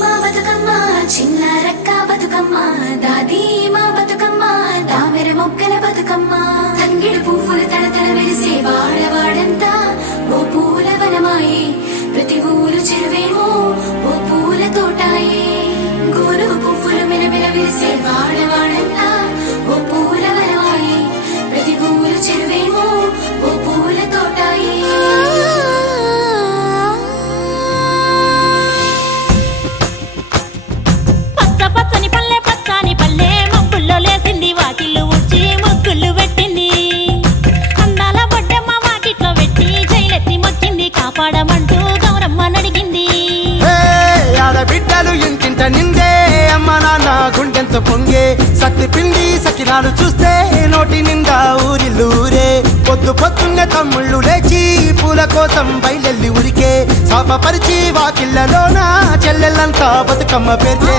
మా బతుకమ్మ చిన్న రక్క బతుకమ్మ దాది మా బతుకమ్మ దామెర మొక్కల బతుకమ్మ తంగిడు పువ్వులు తడతడ వెలిసే వాడవాడంతా ఓ పూల వనమాయే ప్రతి ఊరు చెరువేమో ఓ పూల తోటాయే గోరు పువ్వులు మెలమెల వెలిసే వాడవాడంతా ఓ పూల వనమాయే ప్రతి ఊరు చెరువేమో ఓ పూల తోటాయే పచ్చని పల్లె పచ్చని పల్లె మబ్బుల్లో లేసింది వాకిళ్ళు ఊడ్చి ముగ్గుళ్ళు పెట్టింది అందాల బొడ్డమ్మ వాకిట్లో పెట్టి జైలెత్తి మొక్కింది కాపాడమంటూ గౌరమ్మ నడిగింది ఆడబిడ్డలు ఇంటింట నిందే అమ్మ నాన్న గుండెంత పొంగే సత్తి పిండి సకినాలు చూస్తే నోటి నిండా ఊరిల్లూరే పొద్దు పొద్దున్న తమ్ముళ్ళు లేచి పూల కోసం బయలెల్లి ఉరికే శాపపరిచి వాకిళ్ళలోన చెల్లెళ్ళంతా బతుకమ్మ పేర్చే